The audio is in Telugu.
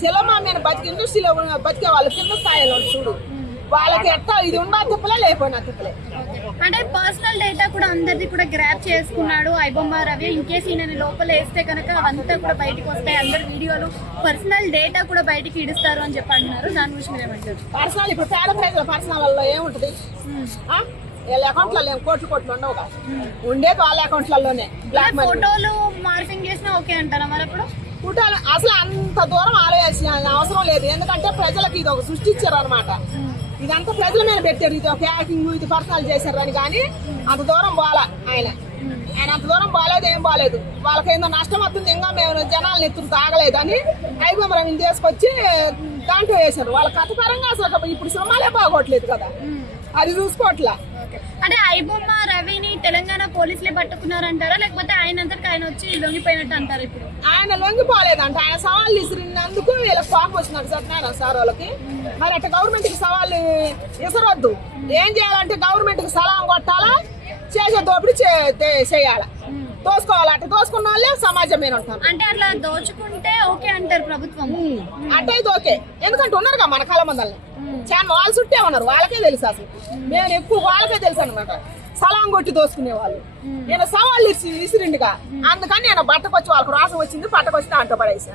శిలమా నేను బతికి ఇండస్ట్రీలో బతికే వాళ్ళు కింద స్థాయిలో చూడు, వాళ్ళకి ఎట్టా ఇది ఉన్నా తిప్పలే లేకపోయినా తిప్పలే. అంటే పర్సనల్ డేటా కూడా అందరిది కూడా గ్రాప్ చేసుకున్నాడు ఐబొమ్మ రవి. ఇన్ కేసు ఈయన లోపల వేస్తే కనుక అవంతా కూడా బయటకు వస్తాయి, అందరి వీడియోలు పర్సనల్ డేటా కూడా బయటికి ఇడుస్తారు అని చెప్పి అంటున్నారు. దాని గురించి మీరు ఏమంటారు? పర్సనల్ ఇప్పుడు పేద ప్రజల పర్సనల్ ఏముంటది, వీళ్ళ అకౌంట్లలో కోట్లు ఉండవు కదా, ఉండేది వాళ్ళ అకౌంట్లలోనే. ఫోటోలు మార్పింగ్ చేసినా ఓకే అంటారా మరి? అప్పుడు ఫోటోలు అసలు అంత దూరం ఆలోచించిన అవసరం లేదు, ఎందుకంటే ప్రజలకు ఇది ఒక సృష్టించారు అనమాట. ఇదంతా ప్రజల మీద పెట్టారు, ఇది ఒక ప్యాకింగ్ ఇది పర్సనల్ చేశారు అని. కానీ అంత దూరం పోలా ఆయన అంత దూరం బాగాలేదు, ఏం బాగాలేదు. వాళ్ళకేందో నష్టం వస్తుంది, ఇంకా మేము జనాలను ఎత్తుకు తాగలేదు అని ఐబొమ్మ రవిని తీసుకొచ్చి దాంట్లో వేశారు. వాళ్ళ కథ పరంగా అసలు ఇప్పుడు సినిమాలే బాగోట్లేదు కదా, అది చూసుకోవట్లా. అంటే ఐబొమ్మ రవిని తెలంగాణ పోలీసులే పట్టుకున్నారంటారా, లేకపోతే ఆయన అంతటికి ఆయన వచ్చి లొంగిపోయినట్టు అంటారు? ఇప్పుడు ఆయన లొంగిపోలేదంట, ఆయన సవాళ్ళు విసిరినందుకు వీళ్ళకి కోపం వచ్చినట్టు సత్యనారాయణ సార్ వాళ్ళకి. మరి అట్లా గవర్నమెంట్ కి సవాళ్ళు విసరొద్దు. ఏం చేయాలంటే గవర్నమెంట్ కి సలాం కొట్టాలా, చేసే దోపిడీ చేయాలా, దోసుకోవాలి. అట్లా దోసుకున్న వాళ్ళే సమాజం మీద ఉంటారు. అంటే అట్లా దోచుకుంటే ఓకే అంటారు ప్రభుత్వం, అంటే ఇది ఓకే. ఎందుకంటే ఉన్నారుగా మన కళ మందల్ని చాలా వాళ్ళు చుట్టే ఉన్నారు, వాళ్ళకే తెలుసు. అసలు నేను ఎక్కువ వాళ్ళకే తెలుసు అనమాట, సలాం కొట్టి దోసుకునే వాళ్ళు. నేను సవాళ్ళు విసిరిండుగా, అందుకని నేను బట్టకొచ్చి వాళ్ళకు రాసం వచ్చింది, పట్టకొచ్చి దాంట్లో పడేసాను.